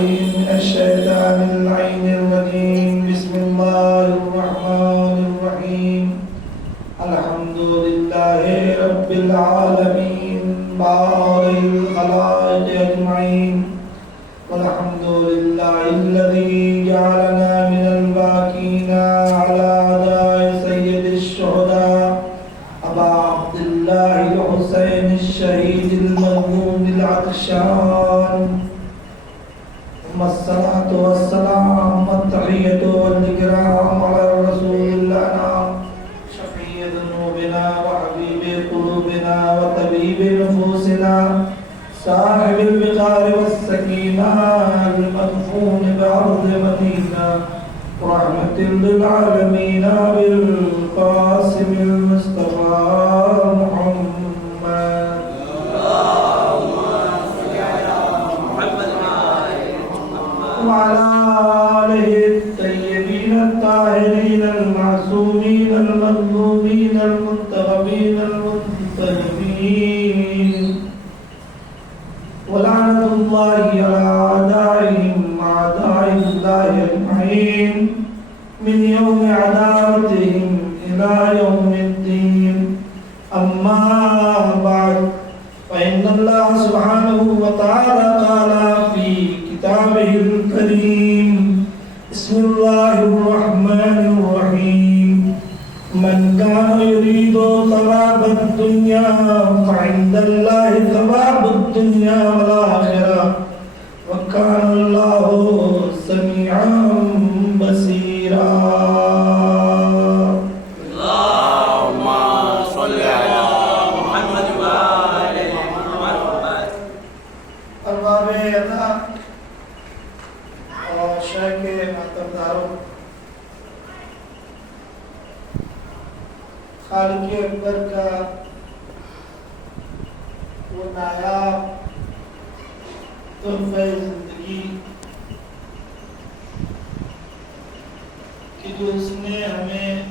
بالله من الشيطان اللعين الرجيم. بسم الله الرحمن الرحيم. الحمد لله رب العالمين بارئ الخلائق أجمعين، والحمد لله الذي جعلنا من الباقين على أداء سيد الشهداء أبا عبد الله الحسين الشهيد المظلوم العطشان. ثم الصلاة والسلام والتحية والإكرام على رسول الأنام شفيع ذنوبنا وحبيب قلوبنا وطبيب نفوسنا صاحب الوقار والسكينة المدفون بأرض مدينة رحمة للعالمين بالقاسم المصطفى محمد. وعلى آله الطيبين الطاهرين المعصومين المظلومين المنتخبين المنتجبين، ولعنة الله على أعدائهم أعداء الله أجمعين من يوم عداوتهم إلى يوم الدين. أما بعد، فإن الله سبحانه وتعالى قال في كتابه الكريم: بسم الله الرحمن الرحيم. من كان يريد ثواب الدنيا فعند الله ثواب الدنيا والآخرة، وكان الله سميعا بصيرا. اللهم صل على محمد وآل محمد. ارباب ادا اور شیخ کے محترمداروں، خالق اکبر کا وہ نایاب تحفہ زندگی کہ جو اس نے ہمیں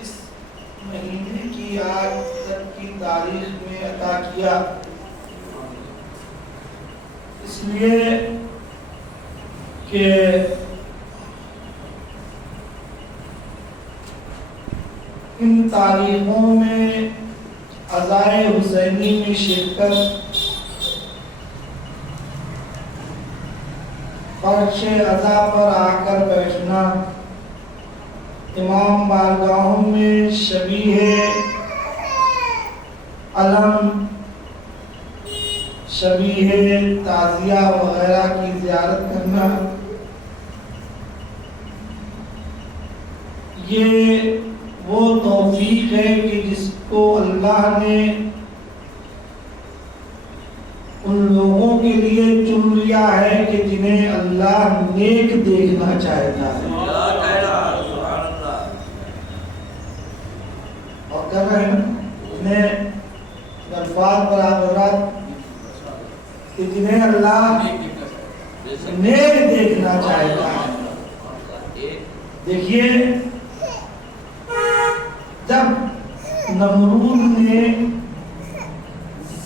اس مہینے کی آج تک کی تاریخ میں عطا کیا، اس لیے کہ ان تاریخوں میں عزائے حسینی میں شرکت، فرش عزا پر آ کر بیٹھنا، امام بارگاہوں میں شبیہ علم، شبیہ تعزیہ وغیرہ کی زیارت کرنا، یہ وہ توفیق ہے کہ جس کو اللہ نے ان لوگوں کے لیے چن لیا ہے کہ جنہیں اللہ نیک دیکھنا چاہتا ہے، اور کر رہے ہیں انہیں الفاظ پر آدھرات کہ جنہیں اللہ نیک دیکھنا چاہتا ہے۔ دیکھیے، جب نمرود نے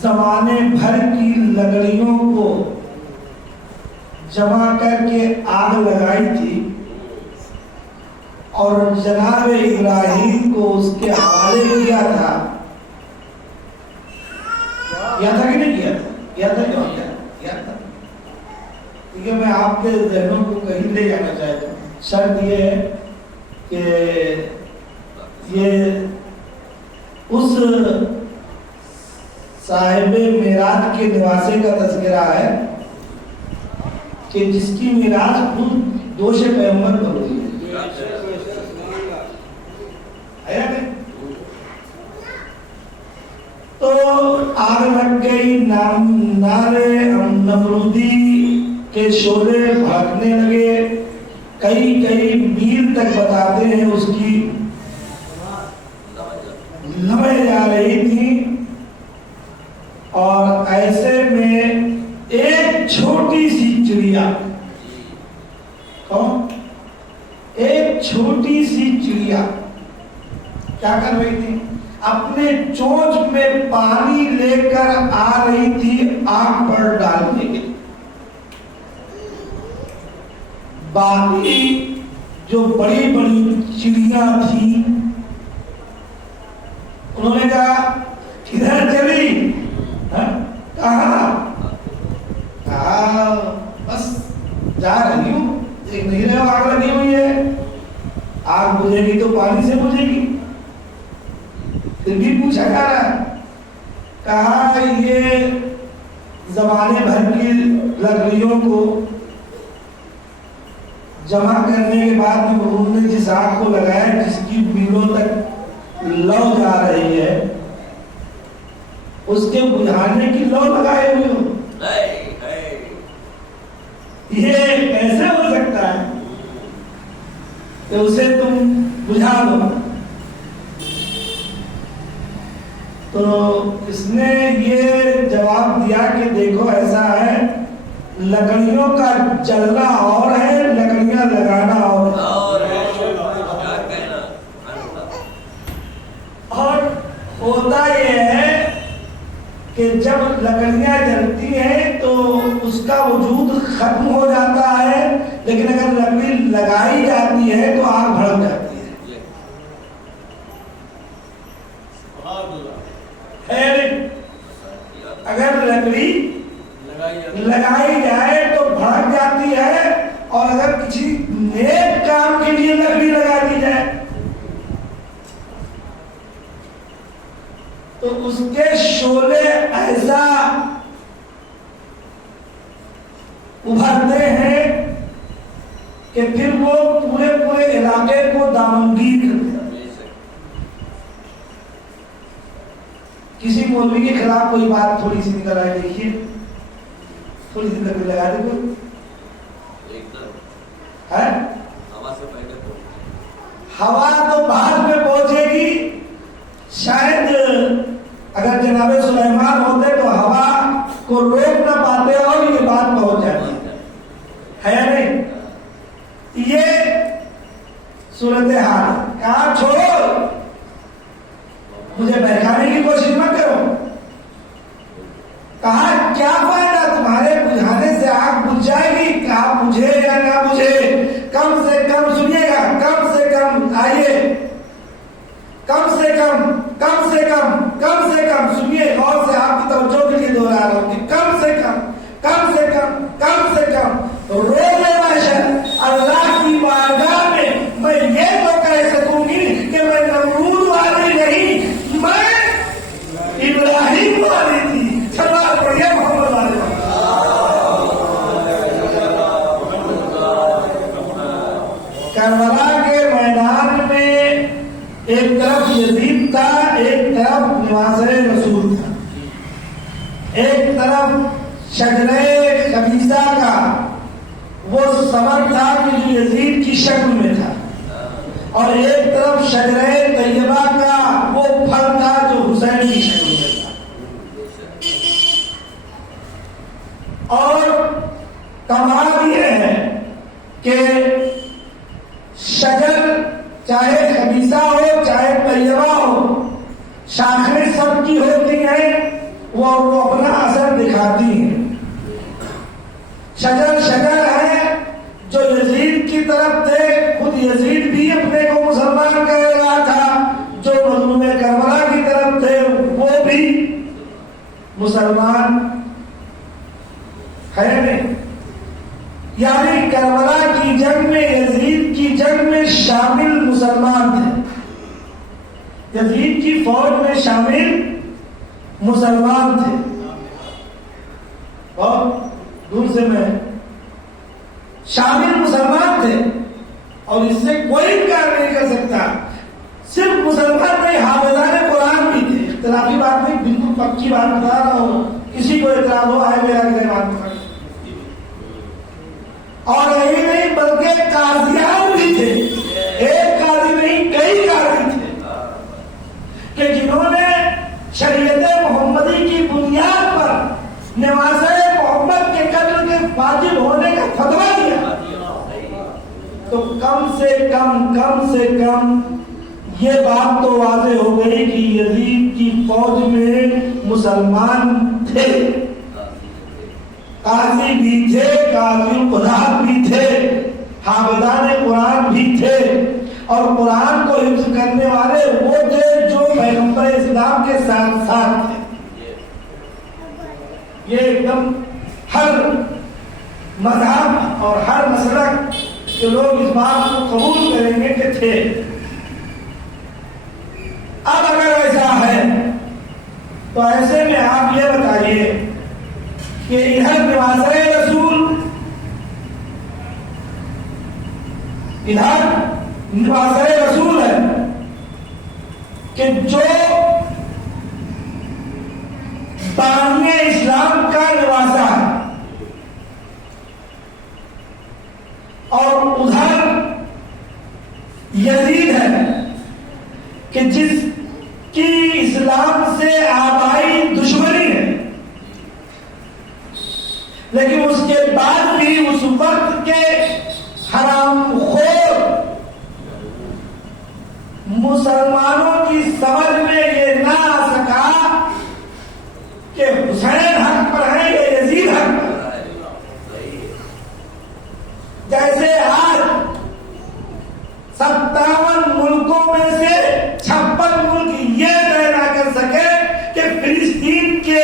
زمانے بھر کی لکڑیوں کو جمع کر کے آگ لگائی تھی اور جناب ابراہیم کو اس کے حوالے کیا تھا، کیا تھا کہ نہیں کیا تھا؟ کیا تھا کہ نہیں کیا تھا؟ کیونکہ میں آپ کے ذہنوں کو کہیں لے جانا چاہتا ہوں۔ شرط یہ ہے کہ یہ اس صاحب میراث کے نواسے کا تذکرہ ہے کہ جس کی میراث خود دوش پیغمبر پر ہوئی ہے۔ تو آگ لگ گئی، نعرے نمرودی کے شعلے بھڑکنے لگے، کئی میل تک بتاتے ہیں اس کی لمحے جا رہی تھی، اور ایسے میں ایک چھوٹی سی چڑیا، کون؟ ایک چھوٹی سی چڑیا کیا کر رہی تھی؟ اپنے چونچ میں پانی لے کر آ رہی تھی آگ پر ڈالنے کے لیے۔ باقی جو بڑی بڑی چڑیاں تھی انہوں نے کہا کدھر چلی؟ کہا بس جا رہی ہوں، ایک نہیں رہے آگ لگی ہوئی ہے، آگ بجھے گی تو پانی سے بجھے گی، پھر بھی پوچھا جا رہا ہے۔ کہا یہ زمانے بھر کی لکڑیوں کو جمع کرنے کے بعد میں انہوں نے جس آگ کو لگایا جس کی میلوں تک لو جا رہی ہے اس کے بجھانے کی لو لگائے ہوئے ہو، یہ کیسے ہو سکتا ہے کہ اسے تم بجھا دو؟ تو اس نے یہ جواب دیا کہ دیکھو ایسا ہے، لکڑیوں کا جلنا اور ہے، لکڑیاں لگانا اور ہے۔ اور ہوتا یہ ہے کہ جب لکڑیاں جلتی ہیں تو اس کا وجود ختم ہو جاتا ہے، لیکن اگر لکڑی لگائی جاتی ہے تو آگ بھڑک جاتی ہے۔ اگر لکڑی لگائی جائے تو بھڑک جاتی ہے، اور اگر کسی نیک کام کے لیے لکڑی لگا دی جائے تو اس کے شعلے ایسا ابھرتے ہیں کہ پھر وہ پورے علاقے کو دامنگیر کر دیتے ہیں۔ کسی مولوی کے خلاف کوئی بات تھوڑی سی نکل آئے، دیکھیے تھوڑی سی لکڑی لگا دے کوئی ہے، ہوا تو بعد میں پہنچے گی، شاید اگر جناب سلیمان ہوتے تو ہوا کو روک نہ پاتے اور یہ بات پہنچ جاتی ہے یا نہیں؟ یہ صورتحال کہاں چھوڑو، مجھے بہکانے کی کوشش مت کرو۔ کہا کیا فائدہ تمہارے بجھانے سے آگ بجھ جائے گی، کہا بجھے یا نہ بجھے کم سے کم سنیے گا، کم سے کم آئیے، کم سے کم سنیے غور سے، آپ کی توجہ کے لیے دوہرا رہا ہوں کہ کم سے کم روز محشر اللہ کی بارگاہ میں یہ تو کہہ سکوں گی کہ میں نمرود والی نہیں، میں ابراہیم والی تھی۔ سلام پڑھیے محمد علیہ۔ کربلا کے میدان میں ایک طرف یزید تھا، ایک طرف نواز رسول تھا، ایک طرف شجرہ خبیثہ کا وہ ثمر تھا کہ جو یزید کی شکل میں تھا، اور ایک طرف شجرہ طیبہ کا وہ پھل تھا جو حسین کی شکل میں تھا۔ اور کمال یہ ہے کہ شجر چاہے خبیثہ ہو چاہے طیبہ ہو، شاخیں سب کی ہوتی ہیں، وہ اپنا اثر دکھاتی ہیں۔ شجر ہے جو یزید کی طرف تھے، خود یزید بھی اپنے کو مسلمان کہہ رہا تھا، جو مظلوم کربلا کی طرف تھے وہ بھی مسلمان ہے نہیں۔ یعنی کربلا کی جنگ میں، یزید کی جنگ میں شامل مسلمان تھے، یزید کی فوج میں شامل مسلمان تھے۔ بہت دور سے میں شامل مسلمان تھے، اور اس سے کوئی انکار نہیں کر سکتا۔ صرف مسلمان نہیں، حافظان قرآن بھی تھے۔ اختلافی بات نہیں، بالکل پکی بات بتا رہا ہوں، کسی کو اعتراض ہو آئے میرا میرے بات پکڑ۔ اور یہی نہیں بلکہ قاضیان بھی تھے، ایک قاضی نہیں کئی قاضی تھے کہ جنہوں نے شریعت محمدی کی بنیاد پر نواز محمد کے قتل کے واجب ہونے کا فتویٰ دیا۔ تو کم سے کم یہ بات تو واضح ہو گئی کہ یزید کی فوج میں مسلمان تھے، قاضی بھی تھے، قاضی القضات بھی تھے، حافظان قرآن بھی تھے، اور قرآن کو حفظ کرنے والے وہ تھے جو پیغمبر اسلام کے ساتھ ساتھ تھے۔ یہ ایک دم ہر مذہب اور ہر مسلک کے لوگ اس بات کو قبول کریں گے کہ تھے۔ اب اگر ایسا ہے تو ایسے میں آپ یہ بتائیے کہ ادھر نواسۂ رسول، ادھر نواسۂ رسول ہے کہ جو بانی اسلام کا نواسا ہے، اور ادھر یزید ہے کہ جس کی اسلام سے آبائی دشمنی ہے، لیکن اس کے بعد بھی اس وقت کے حرام خور مسلمانوں کی سمجھ میں یہ نہ آ سکا کہ حسین حق پر ہے یا یزید حق پر ہے۔ جیسے آج 57 ملکوں میں سے 56 ملک یہ طے نہ کر سکے کہ فلسطین کے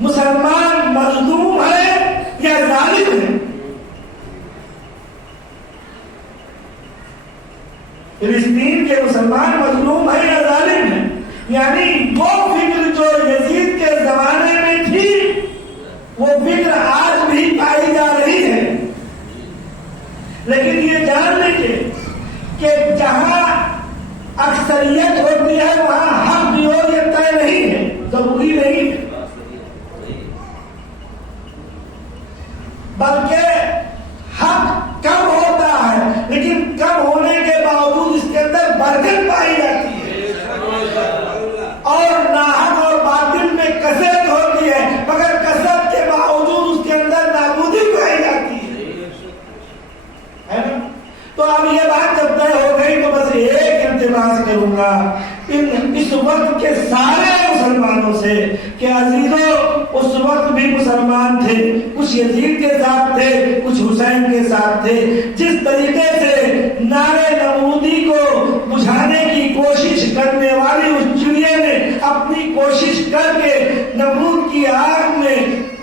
مسلمان مظلوم ہیں یا ظالم ہیں۔ فلسطین کے مسلمان مظلوم ہیں یا ظالم ہیں، یعنی وہ فکر جو یزید کے زمانے میں تھی وہ فکر آج بھی پائی جا رہی ہے۔ لیکن یہ جان لیجیے کہ جہاں اکثریت ہوتی ہے وہاں حق بھی ہو، یہ طے نہیں ہے، ضروری نہیں ہے، بلکہ حق کم ہوتا ہے، لیکن کم ہونے کے باوجود اس کے اندر برکت پائی جاتی ہے، اور ناحق اور باطل میں کثرت ہوتی ہے، مگر کثرت کے باوجود اس کے اندر نابودی پائی جاتی ہے نا؟ تو اب یہ بات جب طے ہو گئی تو بس ایک التماس کروں گا اس وقت کے سارے مسلمانوں سے کہ عزیزوں، اس وقت بھی مسلمان تھے، کچھ یزید کے ساتھ تھے، کچھ حسین کے ساتھ تھے۔ جس طریقے سے نعرے نمرودی کو بجھانے کی کوشش کرنے والی اس چڑیا نے اپنی کوشش کر کے نمرود کی آگ میں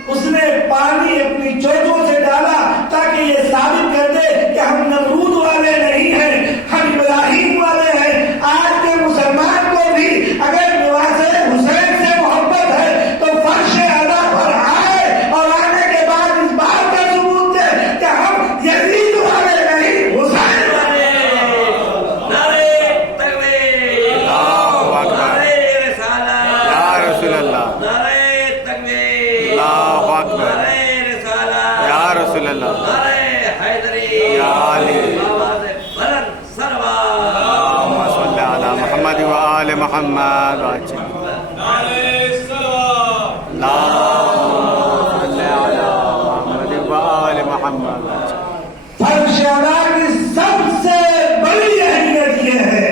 اس نے پانی اپنی چوٹوں سے ڈالا تاکہ یہ ثابت کر دے کہ ہم نمرود والے نہیں ہیں، ہم ابراہیم والے ہیں۔ آج کے مسلمان کو بھی اگر نواسۂ حسین سے محبت ہے تو فرش ادا پر آئے اور آنے کے بعد اس بات کا ثبوت دے کہ ہم یزید والے نہیں، حسین والے۔ نعرے تکبیر، نعرے رسالت، یا رسول اللہ، نعرے تکبیر، اللہ اکبر، نعرے رسالت، یا رسول اللہ، نعرے حیدری، یا علی، آواز بلند سلوات، اللہم صلی علی محمد و آل محمد، اللہم صلی علی محمد و آل محمد۔ فرش ادا کی سب سے بڑی اہمیت یہ ہے،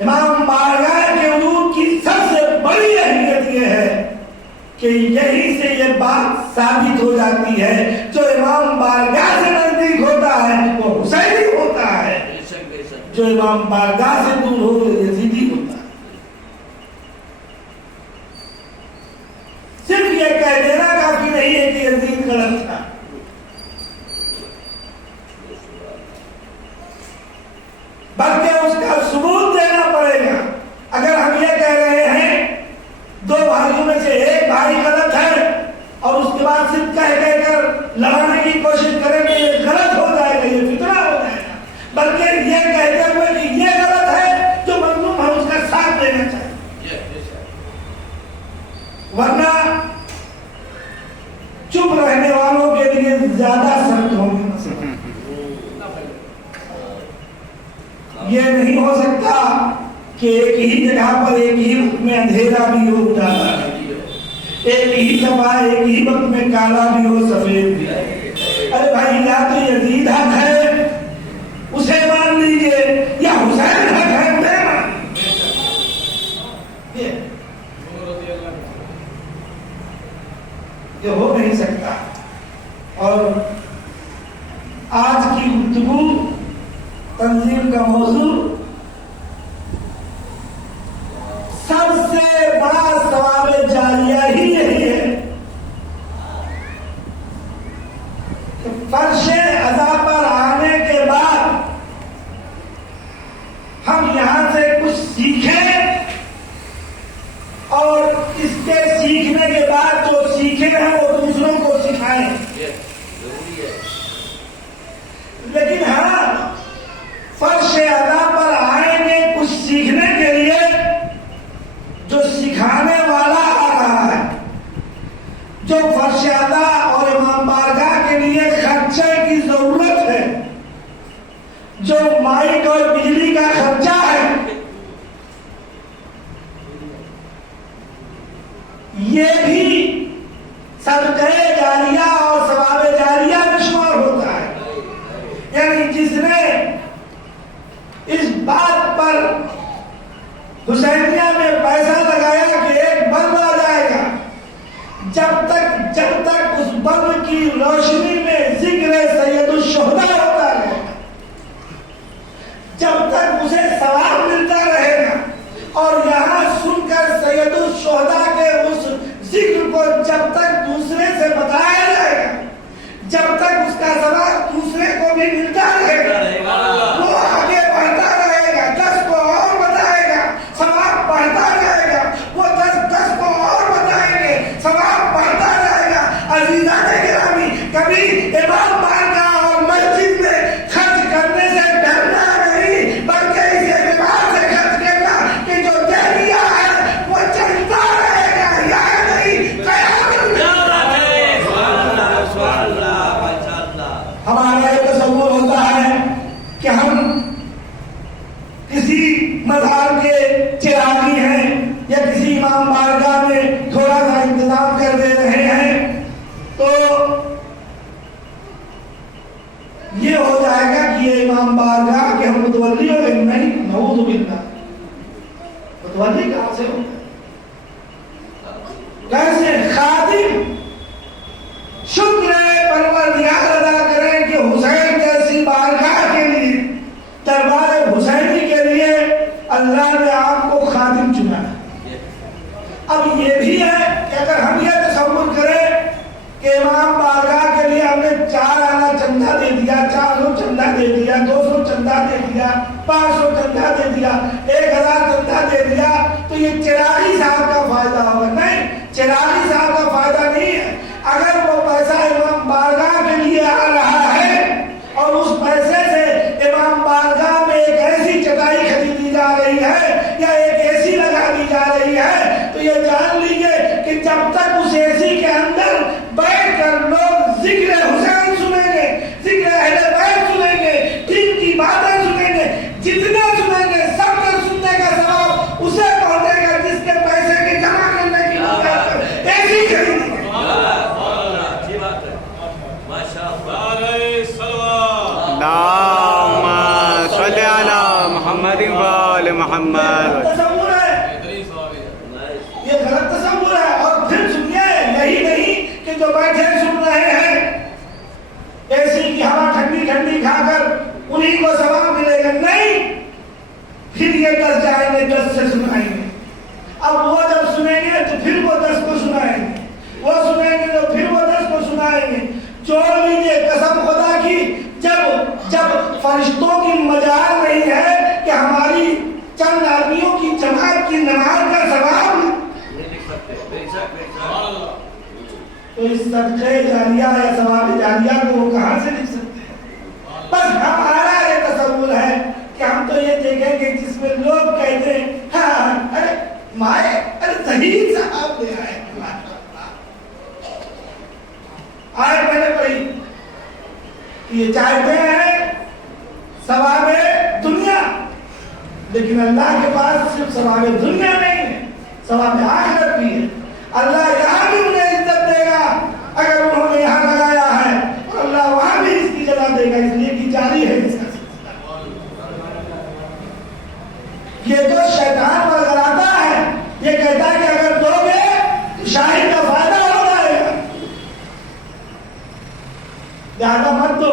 امام بارگاہ کے وجود کی سب سے بڑی اہمیت یہ ہے کہ یہی سے یہ بات ثابت ہو جاتی ہے جو امام بارگاہ سے نزدیک ہوتا ہے وہ حسینی ہوتا ہے، جو امام بارگاہ سے دور ہو وہ یزیدی ہوتا ہے۔ صرف یہ کہہ دینا کافی نہیں ہے کہ یزید غلط تھا، بلکہ اس کا ثبوت دینا پڑے گا۔ اگر ہم یہ کہہ رہے ہیں دو بھائیوں میں سے ایک بھائی غلط ہے اور اس کے بعد صرف کہہ کر لڑانے کی کوشش کریں گے، یہ غلط ہو جائے گا، یہ فتنہ ہو جائے گا، بلکہ یہ کہتے ہوئے کہ یہ غلط ہے جو مظلوم ہے اس کا ساتھ دینا چاہیے، ورنہ چپ رہنے والوں کے لیے زیادہ سخت ہوں گے مسئلہ۔ یہ نہیں ہو سکتا کہ ایک ہی جگہ پر ایک ہی وقت میں اندھیرا بھی ہو جاتا ہے، ایک ہی صفحہ ایک ہی وقت میں کالا بھی ہو سفید بھی۔ ارے بھائی، یا تو یزید حق ہے اسے مان لیجئے، یا حسین حق ہے اسے مان لیجئے۔ یہ ہو نہیں سکتا۔ اور آج کی گفتگو تنظیم کا موضوع سب سے بڑا ثواب جاریہ ہی یہی ہے کہ فرش ادا پر آنے کے بعد ہم یہاں سے کچھ سیکھیں اور اس کے سیکھنے کے بعد جو سیکھے ہیں وہ دوسروں کو سکھائیں. لیکن ہاں فرش ادا پر آئیں گے کچھ سیکھنے کے لیے، جو سکھانے والا آ رہا ہے، جو فرش ادا اور امام بارگاہ کے لیے خرچے کی ضرورت ہے، جو مائک اور بجلی کا خرچہ ہے، یہ بھی صدقہ جاریہ اور ثواب جاریہ میں شمار ہوتا ہے. یعنی جس نے اس بات پر حسینیہ میں پیسہ لگایا کہ ایک بلب آ جائے گا، جب تک اس بلب کی روشنی میں ذکر سید الشہداء ہوتا رہے گا، جب تک اسے ثواب ملتا رہے گا، اور یہاں سن کر سید الشہداء کے اس ذکر کو جب تک دوسرے سے بتایا جائے گا، جب تک اس کا ثواب دوسرے کو بھی ملتا رہے گا، وہ آگے بڑھتا رہے گا، 10 کو اور بتائے گا، ثواب بڑھتا رہے گا، وہ 10 کو اور بتائیں گے، ثواب بڑھتا رہے گا. عزیزان گرامی، کبھی امام بارگاہ اور مسجد میں خرچ کرنے سے ڈرنا نہیں، بلکہ اس اعتبار سے خرچ کرنا کہ جو جاریہ ہے وہ چلتا رہے گا، یا نہیں قیامت میں. ہمارا یہ تصور ہوتا ہے کہ ہم کسی مزار کے چراغی ہیں یا کسی امام بارگاہ میں تھوڑا سا انتظام کر دے رہے ہیں تو یہ ہو جائے گا کہ یہ امام بارگاہ کے ہم متولی ہو گئے. نہیں، نعوذ باللہ. متولی کہاں سے ہو؟ کیسے خادم شکر پروردگار ادا کریں کہ حسین جیسی بارگاہ کے لیے، دربار حسینی کے لیے اللہ نے آپ کو خادم چنا ہے. اب یہ بھی ہے کہ اگر ہم یہ تصور کریں کہ امام بارگاہ کے لیے ہم نے 4 آنا چندہ دے دیا، 400 چندہ دے دیا، 200 چندہ دے دیا، 500 چندہ دے دیا، 1000 چندہ دے دیا، تو یہ چراغی صاحب کا فائدہ ہوگا. نہیں، چراغی صاحب کا فائدہ نہیں ہے. اگر وہ پیسہ امام بارگاہ کے لیے آ رہا ہے اور اس پیسے سے امام بارگاہ میں ایک ایسی چٹائی خریدی جا رہی ہے یا ایک اے سی لگا دی جا رہی ہے، تو یہ جان لیجیے کہ جب تک اس اے سی کے اندر بیٹھ کر لوگ ذکر حسین سنیں گے، ذکر اہل بیت سنیں گے، دین کی باتیں سنیں گے، جتنے سنیں گے سب کے سننے کا ثواب اسے پہنچے گا جس کے پیسے کے جمع کرنے کی بات پر اے سی خریدی. اللهم صل على محمد وآل محمد. تصور ہے، یہ غلط تصور ہے. اور پھر سنیے، یہی نہیں کہ جو بیٹھے سن رہے ہیں اے سی کی ہوا ٹھنڈی ٹھنڈی کھا کر انہیں کو ثواب ملے گا. نہیں، پھر یہ 10 جائیں گے، 10 سے سنائیں گے. اب وہ جب سنیں گے تو پھر وہ 10 کو سنائیں گے، وہ سنیں گے تو پھر وہ 10 کو سنائیں گے. جوڑ لیجیے قسم خدا کی، جب فرشتوں کی مجال نہیں ہے کہ ہماری چند آدمیوں کی جماعت کی نماز کا ثواب، تو اس صدقہ جاریہ یا ثواب جاریہ کو وہ کہاں سے لکھ سکتے ہیں؟ بس ہمارا یہ تصور ہے کہ ہم تو یہ دیکھیں گے جس میں لوگ کہتے ہیں ہاں ارے مائے ارے صحیح صاحب لے آئے، آج میں نے پڑھی، یہ چاہتے ہیں ثواب دنیا، لیکن اللہ کے پاس صرف ثواب دنیا نہیں ہے، ثواب آخرت بھی ہے. اللہ یہاں بھی انہیں عزت دے گا اگر انہوں نے یہاں لگایا ہے، اور اللہ وہاں بھی اس کی جزا دے گا. اس لیے کہ جاری ہے اس کا سلسلہ. یہ تو شیطان ورگلاتا ہے، یہ کہتا ہے کہ اگر دو گے تو شاہد کا فائدہ ہو جائے گا، لہذا مت دو.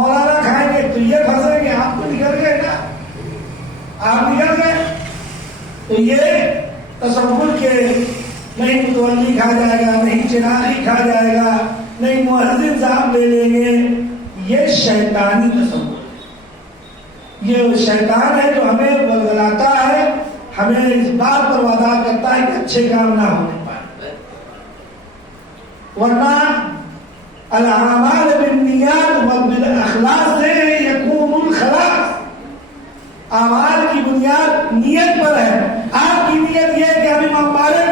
مولانا کھائیں گے تو یہ پھنسیں گے، آپ تو نکل گئے نا، آپ نکل گئے. تو یہ تصور کے نہیں متولی کھا جائے گا، نہیں چراغی کھا جائے گا، نہیں مؤذن صاحب لے لیں گے، یہ شیطانی تصور ہے. یہ شیطان ہے جو ہمیں بلگلاتا ہے، ہمیں اس بات پر وعدہ کرتا ہے کہ اچھے کام نہ ہونے پائے. ورنہ الاعمال بالنیات وبالاخلاص سے یکون الخلاص. اعمال کی بنیاد نیت پر ہے. آپ کی نیت یہ ہے کہ ہم امام بارگاہ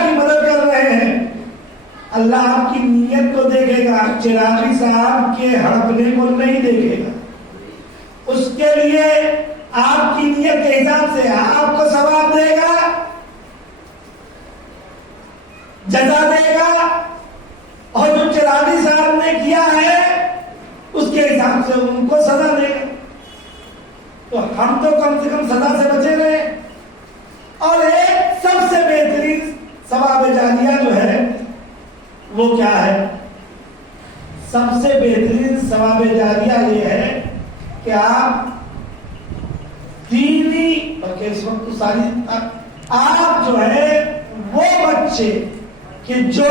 کی مدد کر رہے ہیں، اللہ آپ کی نیت کو دیکھے گا، چراغی صاحب کے ہڑپنے کو نہیں دیکھے گا. اس کے لیے آپ کی نیت کے حساب سے آپ کو ثواب دے گا، جزا دے گا، اور جو چراغی صاحب نے کیا ہے اس کے حساب سے ان کو سزا دے گا. تو ہم تو کم سے کم سزا سے بچے رہے. اور ایک سب سے بہترین ثواب جاریہ جو ہے وہ کیا ہے؟ سب سے بہترین ثواب جاریہ یہ ہے کہ آپ دینی، بلکہ اس وقت تو ساری آپ جو ہے وہ بچے کہ جو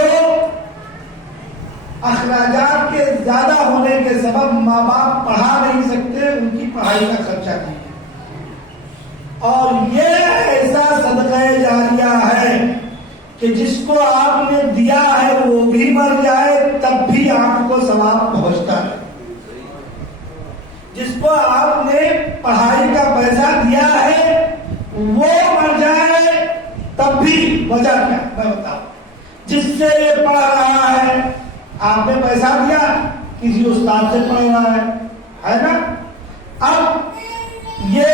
اخراجات کے زیادہ ہونے کے سبب ماں باپ پڑھا نہیں سکتے، ان کی پڑھائی کا خرچہ نہیں ہے. اور یہ ایسا صدقہ جاریہ ہے کہ جس کو آپ نے دیا ہے وہ بھی مر جائے تب بھی آپ کو ثواب پہنچتا ہے. جس کو آپ نے پڑھائی کا پیسہ دیا ہے وہ مر جائے تب بھی وجہ کیا میں بتاؤں. جس سے یہ پڑھ رہا ہے، آپ نے پیسہ دیا، کسی استاد سے پڑھ رہا ہے نا. اب یہ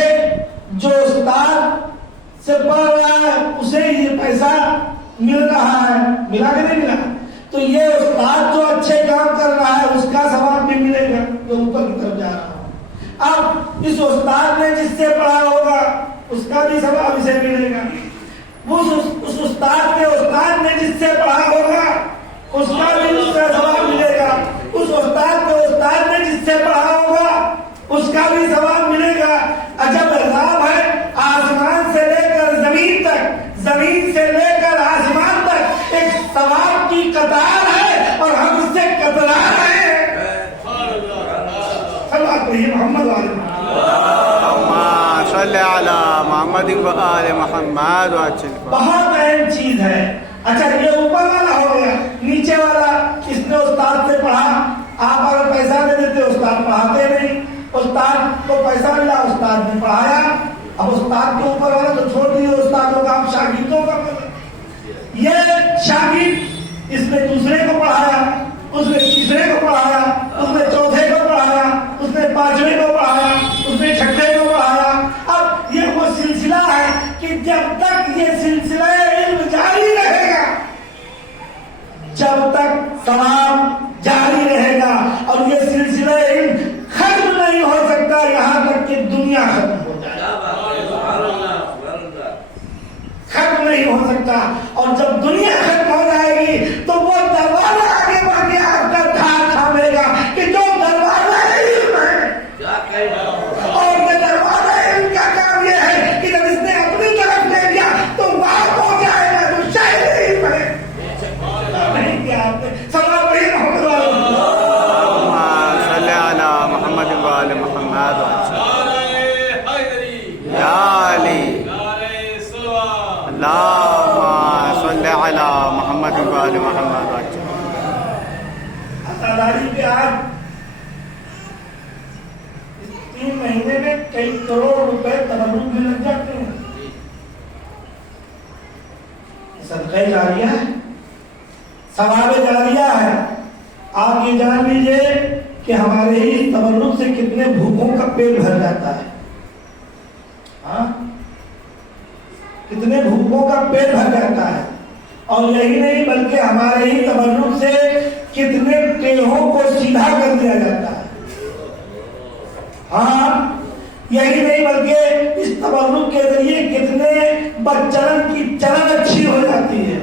جو استاد سے پڑھ رہا ہے اسے یہ پیسہ مل رہا ہے، ملا کہ نہیں ملا؟ تو یہ استاد جو اچھے کام کر رہا ہے اس کا ثواب بھی ملے گا جو اوپر کی طرف جا رہا ہو. اب اس استاد نے جس سے پڑھا ہوگا اس کا بھی ثواب اسے ملے گا. اس استاد کے استاد نے جس سے پڑھا ہوگا اس کا بھی اس کا ثواب ملے گا. اس استاد کے استاد نے جس سے پڑھا ہوگا اس کا بھی ثواب ملے گا. عجب عذاب ہے، آسمان سے لے کر زمین تک، زمین سے لے کر آسمان تک ایک ثواب کی قطار ہے اور ہم اس سے کترا رہے ہیں. محمد صلی علی محمد و آل محمد. بہت اہم چیز ہے. اچھا یہ اوپر والا ہو گیا. نیچے والا اس نے استاد سے پڑھا، آپ اگر پیسہ دے دیتے استاد پڑھاتے نہیں. استاد کو پیسہ ملا، استاد نے پڑھایا. اب استاد کے اوپر والا تو چھوڑ دیے، استادوں کا آپ شاگردوں کا مطلب یہ شاگرد اس نے دوسرے کو پڑھایا، اس نے تیسرے کو پڑھایا، اس نے چوتھے کو پڑھایا، اس نے پانچویں کو پڑھایا، اس نے چھٹے کو پڑھایا. اب یہ وہ سلسلہ ہے کہ جب تک یہ سلسلہ علم جاری رہے گا، جب تک ثواب جاری رہے گا، اور یہ سلسلہ علم ختم نہیں ہو سکتا یہاں تک کہ دنیا ختم ہو جائے. ختم نہیں ہو سکتا. اور جب دنیا ختم ہو جائے گی تو وہ دروازہ آگے بڑھ کے آپ کا دھار تھامے گا کہ جو دروازہ علم ہے. اور یہ دروازہ علم کا کام یہ ہے کہ جب اس نے اپنی طرف لے لیا تو وہاں ہو جائے گا جو شاید علم ہے. نہیں کیا آپ نے سوال وہی محمد صلی علی محمد و آل محمد. یا علی اللہم صلی علی محمد و آل محمد. عطاداری کے آج 3 مہینے میں کئی کروڑ روپے تبرک میں لگ جاتے ہیں. صدقہ جاریہ ہے، ثواب جاریہ ہے. آپ یہ جان لیجئے کہ ہمارے ہی تبرک سے کتنے بھوکوں کا پیٹ بھر جاتا ہے. ہاں، کتنے بھوکوں کا پیٹ بھر جاتا ہے. اور یہی نہیں بلکہ ہمارے ہی تبرک سے کتنے ٹیڑھوں کو سیدھا کر دیا جاتا ہے. ہاں، یہی نہیں بلکہ اس تبرک کے ذریعے کتنے بچرن کی چرن اچھی ہو جاتی ہے.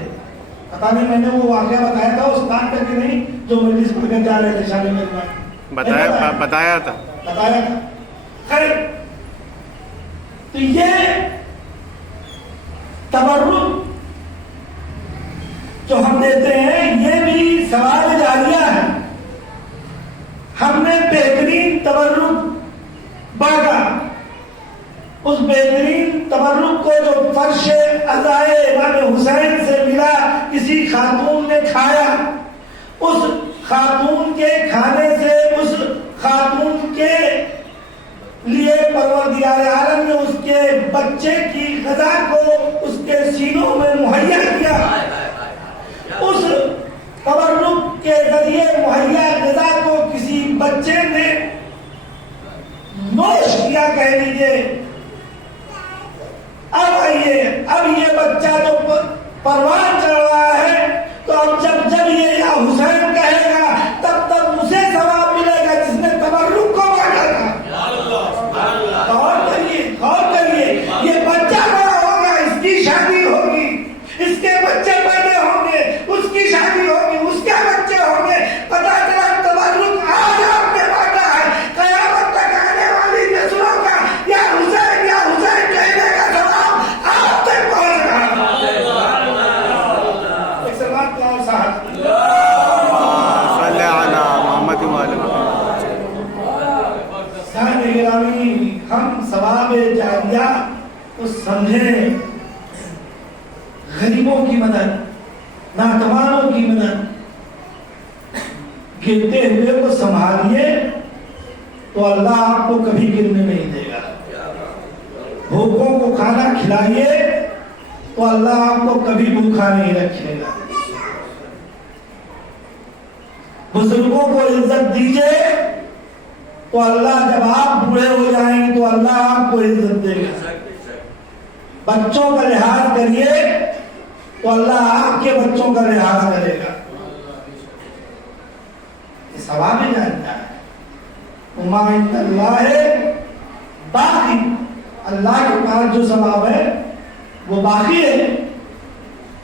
پتا نہیں میں نے وہ واقعہ بتایا تھا استاد کر کے نہیں جو مجلس پڑھ کر جا رہے تھے شادی میں. بتایا تھا. خیر تو یہ تبرک جو ہم دیتے ہیں یہ بھی ثواب جاریہ ہے. ہم نے بہترین تبرک بانٹا. اس بہترین تبرک کو جو فرش عزائے امام حسین سے ملا کسی خاتون نے کھایا, اس خاتون کے کھانے سے اس خاتون کے لیے پروردگار عالم نے اس کے بچے کی غذا کو اس کے سینوں میں مہیا کیا. اس تبرک کے ذریعے مہیا غذا کو کسی بچے نے نوش کیا کہہ لیجیے. اب آئیے, اب یہ بچہ جو پروان چڑھ رہا ہے تو اب جب یہ یا حسین کہے گا تب اسے ثواب ملے گا جس نے تبرک کو بانٹا تھا. غور کریے یہ بچہ بڑا ہوگا, اس کی شادی ہوگی, اس کے بچے پیدا ہوں گے, اس کی شادی ہوگی, اس کے بچے ہوں گے. پتا چلا تبرک آج آپ نے بانٹا ہے, قیامت تک آنے والی نسلوں کا یا حسین کہنے کا ثواب آپ تک پہنچ رہا ہے. ایک سوال کون سا صلی علی محمد و آل محمد. ہم ثواب جاریہ تو سمجھیں غریبوں کی مدد, ناتوانوں کی مدد. گرتے ہوئے کو سنبھالیے تو اللہ آپ کو کبھی گرنے نہیں دے گا. بھوکوں کو کھانا کھلائیے تو اللہ آپ کو کبھی بھوکا نہیں رکھے گا. بزرگوں کو عزت دیجیے تو اللہ جب آپ بوڑھے ہو جائیں گے تو اللہ آپ کو عزت دے گا. بچوں کا لحاظ کریے تو اللہ آپ کے بچوں کا لحاظ کرے گا. یہ ثواب ہی جانتا ہے. وما عند اللہ باقی, اللہ کے پاس جو ثواب ہے وہ باقی ہے.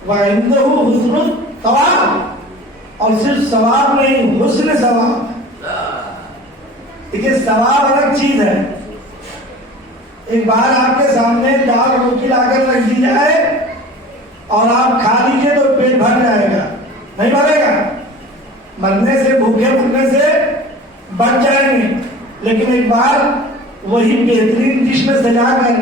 وعنده حسن الثواب, اور صرف ثواب نہیں حسن ثواب. دیکھیے ثواب الگ چیز ہے. ایک بار آپ کے سامنے دال روٹی لا کر رکھ دی جائے اور آپ کھا لیجیے تو پیٹ بھر جائے گا, نہیں بھرے گا. مرنے سے, بھوکے مرنے سے بچ جائیں گے. لیکن ایک بار وہی بہترین ڈش میں سجا کر,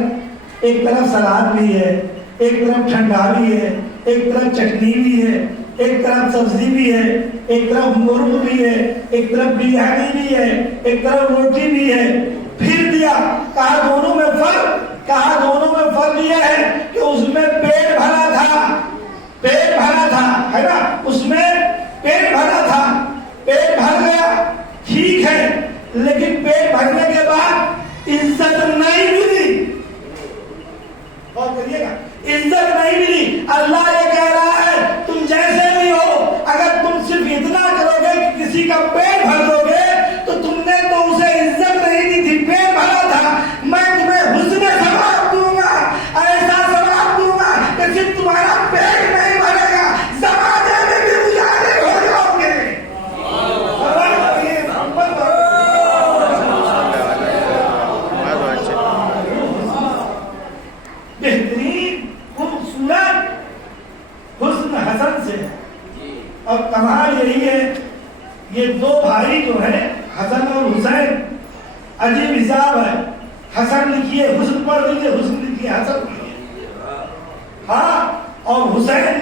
ایک طرف سلاد بھی ہے, ایک طرف ٹھنڈا بھی ہے, ایک طرف چٹنی بھی ہے, ایک طرف سبزی بھی ہے, ایک طرف مرغ بھی ہے, ایک طرف بریانی بھی ہے, ایک طرف روٹی بھی ہے, پھر دیا. کہا دونوں میں فرق یہ ہے کہ اس میں پیٹ بھرا تھا, ہے نا, اس میں پیٹ بھرا تھا, پیٹ بھر گیا ٹھیک ہے, لیکن پیٹ بھرنے کے بعد عزت نہیں ملی. بات کریے گا, عزت نہیں ملی. اللہ یہ کہہ رہا ہے تم جیسے بھی ہو, اگر تم صرف اتنا کرو گے کہ کسی کا پیٹ بھر دو گے تو تم نے تو اسے عزت نہیں دی تھی, پیٹ بھرا تھا. میں تمہیں حسن ثواب دوں گا, ایسا ثواب دوں گا کہ صرف تمہارا پیٹ نہیں بھرے گا, زمانے میں بھی اجاگر ہو جاؤ گے. بہترین خوبصورت حسن حسن سے. اور کمال یہی ہے, یہ دو بھائی جو ہیں حسن اور حسین, عجیب حساب ہے. حسن لکھیے حسن پڑھ لیجیے, حسن لکھیے حسن پڑھیے, ہاں, اور حسین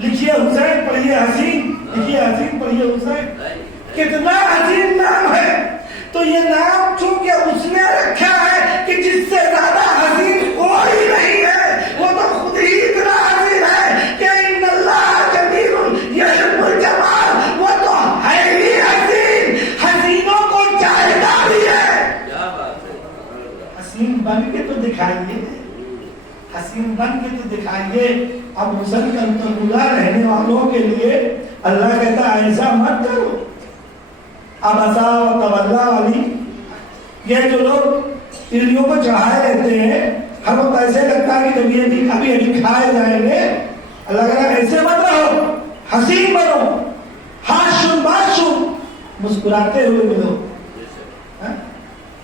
لکھیے حسین پڑھیے حسین, لکھیے حسین پڑھیے حسین. کتنا عظیم نام ہے. تو یہ نام چونکہ اس نے رکھا ہے کہ جس سے زیادہ حسین کوئی نہیں ہے, وہ تو خود ہی اتنا عظیم ہے کہ ان اللہ جمیل یحب الجمال, وہ تو ہے ہی حسین, حسینوں کو چاہتا بھی ہے. حسین بن کے تو دکھائیے, حسین بن کے تو دکھائیے. اب حسن کنترولہ رہنے والوں کے لیے اللہ کہتا ہے ایسا مت کرو. اب ایسا تولا والی یہ جو لوگ تیلیوں کو چڑھائے رہتے ہیں, ہم کو ایسے لگتا ہے کہ جب یہ بھی ابھی کھائے جائیں گے, اللہ کہتا ہے ایسے مت رہو, حسین بنو, ہاتھ شن بات شن, مسکراتے ہوئے ملو.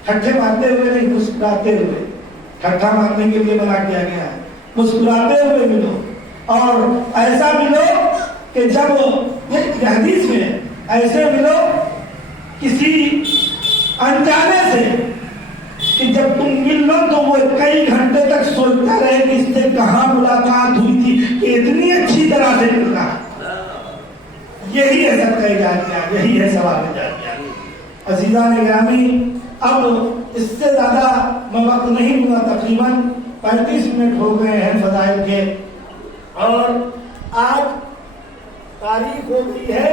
ٹھٹھے مارتے ہوئے نہیں، مسکراتے ہوئے. ٹھٹھا مارنے کے لیے منع کیا گیا ہے، مسکراتے ہوئے ملو. اور ایسا ملو کہ جب یہ حدیث میں ایسے ملو کسی انجانے سے کہ جب تم مل لو تو وہ کئی گھنٹے تک سوچتا رہے کہ اس سے کہاں ملاقات ہوئی تھی کہ اتنی اچھی طرح سے مل رہا. یہی ہے صدقہ جاریہ، یہی ہے ثواب جاریہ. عزیزان گرامی، اب اس سے زیادہ میں وقت نہیں دوں گا، تقریباً 35 منٹ ہو گئے ہیں فضائل کے. اور آج تاریخ ہو گئی ہے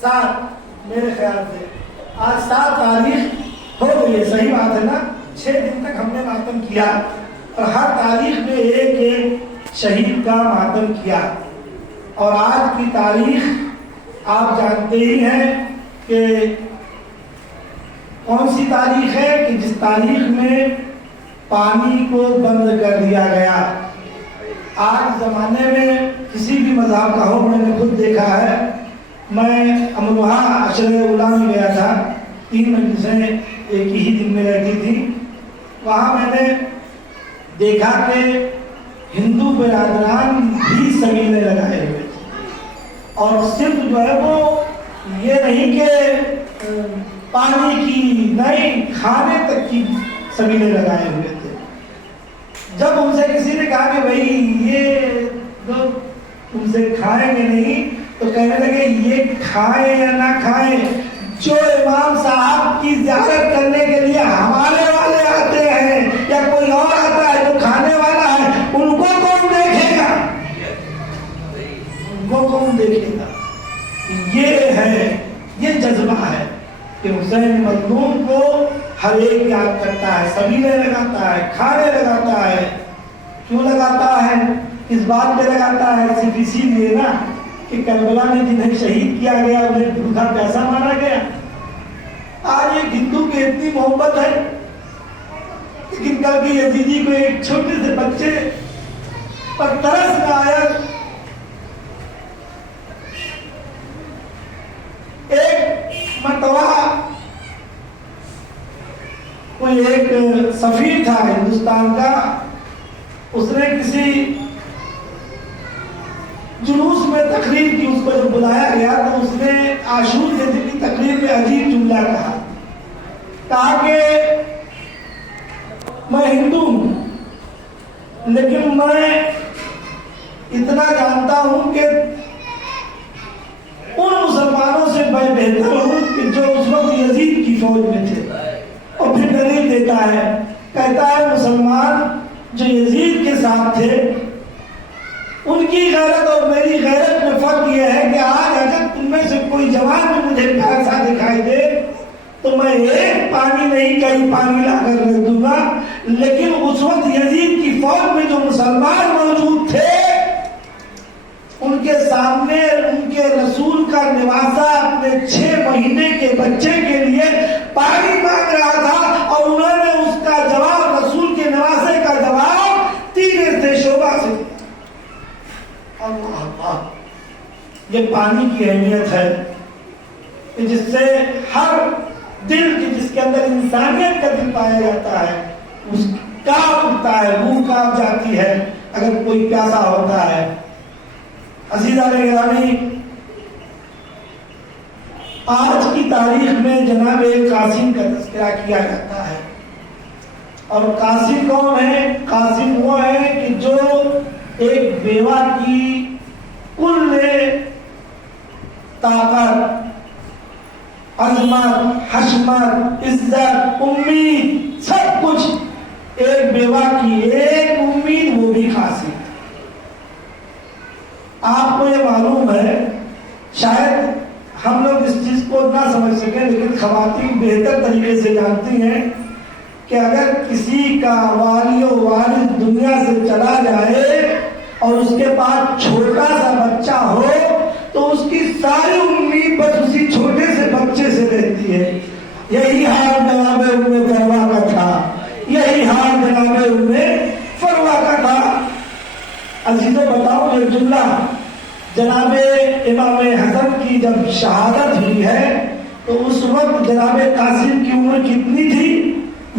7، میرے خیال سے آج 7 تاریخ ہو گئی ہے. صحیح بات ہے نا؟ 6 دن تک ہم نے ماتم کیا اور ہر تاریخ میں ایک ایک شہید کا ماتم کیا. اور آج کی تاریخ آپ جانتے ہی ہیں کہ کون سی تاریخ ہے، کہ جس تاریخ میں پانی کو بند کر دیا گیا. آج زمانے میں کسی بھی مذہب کا ہو، میں نے خود دیکھا ہے. میں امروہہ عشرہ اولیٰ میں گیا تھا، 3 مجلسیں ایک ہی دن میں رہتی تھی. وہاں میں نے دیکھا کہ ہندو برادران بھی سبیلے لگائے ہوئے تھے. اور صرف جو ہے وہ یہ نہیں کہ پانی کی نہیں، کھانے تک کی سبیلے لگائے ہوئے تھے. جب ان سے کسی نے کہا کہ بھائی یہ لوگ تم سے کھائیں گے نہیں، تو کہنے لگے یہ کھائیں یا نہ کھائیں، جو امام صاحب کی زیارت کرنے کے لیے ہمارے والے آتے ہیں یا کوئی اور آتا ہے جو کھانے والا ہے، ان کو کون دیکھے گا؟ ان کو کون دیکھے گا؟ یہ ہے، یہ جذبہ ہے کہ حسین مظلوم کو ہر ایک یاد کرتا ہے، سبیلے لگاتا ہے، کھانے لگاتا ہے. کیوں لگاتا ہے؟ اس بات پہ لگاتا ہے صرف اسی لیے نا کہ کربلا میں جنہیں شہید کیا گیا انہیں بھوکا پیسہ مارا گیا. آج ایک ہندو کی اتنی محبت ہے، لیکن کل کی یزیدی کو ایک چھوٹے سے بچے پر ترس میں آیا. ایک مرتبہ کوئی ایک سفیر تھا ہندوستان کا، اس نے کسی جلوس میں تقریر کی، اس کو جب بلایا گیا تو اس نے عاشور کے دن کی تقریر میں عجیب جملہ کہا کہ میں ہندو ہوں لیکن میں اتنا جانتا ہوں کہ ان مسلمانوں سے میں بہتر ہوں کہ جو اس وقت یزید کی فوج میں تھے. اور پھر دلیل دیتا ہے، کہتا ہے مسلمان جو یزید کے ساتھ تھے ان کی غیرت اور میری غیرت میں فرق یہ ہے کہ آج اگر تم میں سے کوئی جوان بھی مجھے پیاسا دکھائی دے تو میں ایک پانی نہیں کئی پانی لا کر رکھ دوں گا. لیکن اس وقت یزید کی فوج میں جو مسلمان موجود تھے ان کے سامنے ان کے رسول کا نواسا اپنے 6 مہینے کے بچے کے لیے پانی مانگ رہا تھا اور انہوں نے اس کا جواب، رسول کے نواسے کا جواب تیرے سے شعبہ سے. اللہ اللہ، یہ پانی کی اہمیت ہے کہ جس سے ہر دل کی، جس کے اندر انسانیت کا دل پایا جاتا ہے، اس کانپ اٹھتا ہے، منہ کانپ جاتی ہے اگر کوئی پیاسا ہوتا ہے. عزیزان گرامی، آج کی تاریخ میں جناب قاسم کا تذکرہ کیا جاتا ہے. اور قاسم کون ہے؟ قاسم وہ ہے کہ جو ایک بیوہ کی کل طاقت، عظمت، حشمت، عزت، امید، سب کچھ ایک بیوہ کی ایک امید، وہ بھی قاسم. آپ کو یہ معلوم ہے، شاید ہم لوگ اس چیز کو نہ سمجھ سکیں لیکن خواتین بہتر طریقے سے جانتی ہیں کہ اگر کسی کا والی و والد دنیا سے چلا جائے اور اس کے پاس چھوٹا سا بچہ ہو تو اس کی ساری امید بس اسی چھوٹے سے بچے سے رہتی ہے. یہی حال جناب ام فروا کا تھا، یہی حال جناب ام فروا کا تھا. عزیزوں بتاؤ، یہ جملہ جناب امام حسن کی جب شہادت ہوئی ہے تو اس وقت جناب قاسم کی عمر کتنی تھی؟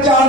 4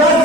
10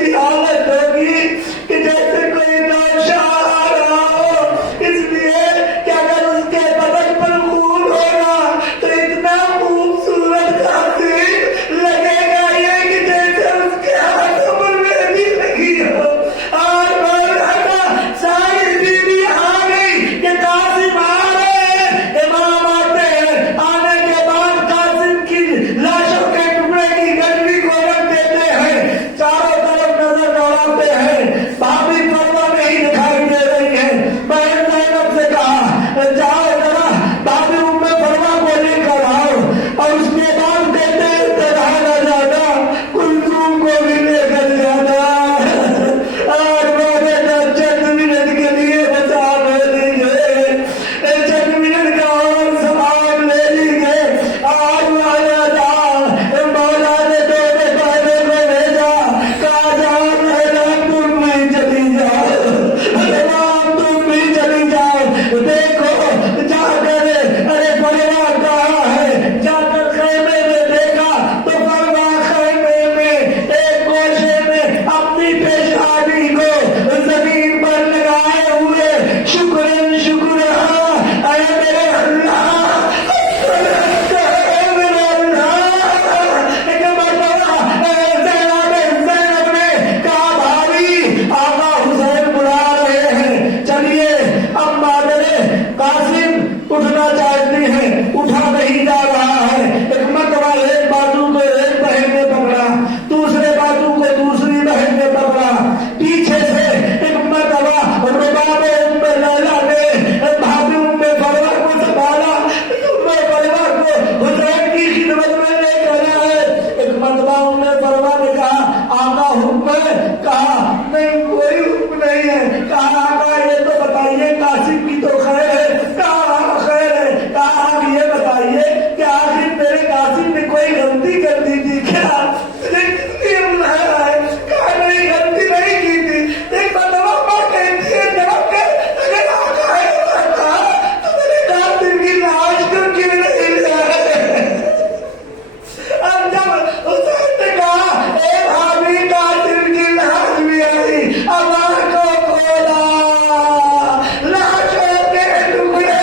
ایسی حالت ہوگی کہ جیسے کوئی نوشہر آ رہا ہو، اس لیے کہ اگر اس کے بدن پر خون ہوگا تو اتنا خوبصورت قاسم لگے گا یہ کہ جیسے اس کے ہاتھوں پر مہندی لگی ہو. اور مولانا ساری بیوی آ گئی کہ قاسم آ رہے ہیں. امام آتے ہیں، آنے کے بعد قاسم کی لاشوں کے ٹکڑے کی گٹری کو رکھ دیتے ہیں، چاروں طرف نظر دوڑاتے ہیں. بھابھی پردہ میں ہی دکھائی دے رہی ہے. بہن زینب سے کہا جاؤ ذرا بھابھی ام فرما کو لے کر آؤ، اور اس کے بعد کہتے ہیں تنہا نہ جانا، کلثوم کو بھی لے کر جانا. اور مولانا چند منٹ کے لیے بتا لیجیے، چند منٹ کا اور سامان لے لیجیے. آج مولا نے دو پہلے کو بھیجا، کہا جاؤ میدان تم بھی چلی جاؤ، امام تم بھی چلی جاؤ. دیکھو جا کر ارے پریوار کہاں ہے، جا کر خیمے میں دیکھا تو فرما خیمے میں ایک گوشے میں اپنی پیشانی کو زمین پر لگائے ہوئے شکرن شکر اے میرے اللہ، میرے اللہ. ایک مرتبہ زینب نے کہا بھائی آقا حسین بلا رہے ہیں، چلیے. اب مادر قاسم اٹھنا چاہتی ہیں، اٹھا نہیں جا رہا ہے. ایک مرتبہ ایک بازو کو ایک بہن نے پکڑا، دوسرے بازو کو دوسری بہن نے پکڑا. پیچھے سے ایک مرتبہ رباب ام لیلا نے بھابھی ام فروا کو سنبھالا، ام فروا کو حسین کی خدمت میں لے کر آئے. ایک مرتبہ ام فروا نے کہا آقا حکم ہے، کہا نہیں کوئی حکم نہیں ہے. کہا آقا یہ تو بتائیے قاسم کی تو خیر ہے. کہا خیر ہے. کہا آپ یہ بتائیے کہ آخر میرے قاسم نے کوئی غلطی کر دی تھی کیا؟ مجھے کس لیے بلایا ہے؟ کہا نہیں غلطی نہیں کی تھی. ایک مرتبہ ماں کہتی ہے جب کہ اگر آقا ہے بتا تو میرے قاسم کی لاش کو کیوں نہیں لائے؟ اب جب حسین نے کہا اے بھابھی قاسم کی لاش بھی آئی، اب آنکھ کو کھولا، لاشوں کے ٹکڑے.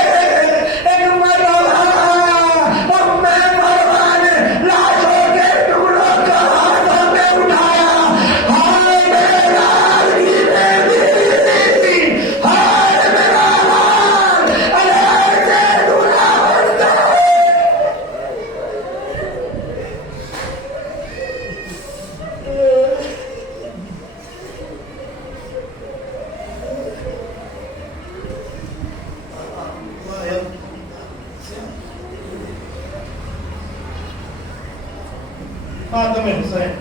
ایک مرتبہ ام فروا نے لاشوں کے ٹکڑوں کو ہاتھوں میں اٹھایا. ہائے میرے لال کی بیٹی، ہائے میرا لال، ارے ایسے دھونا بنتا ہے. ماتم حسین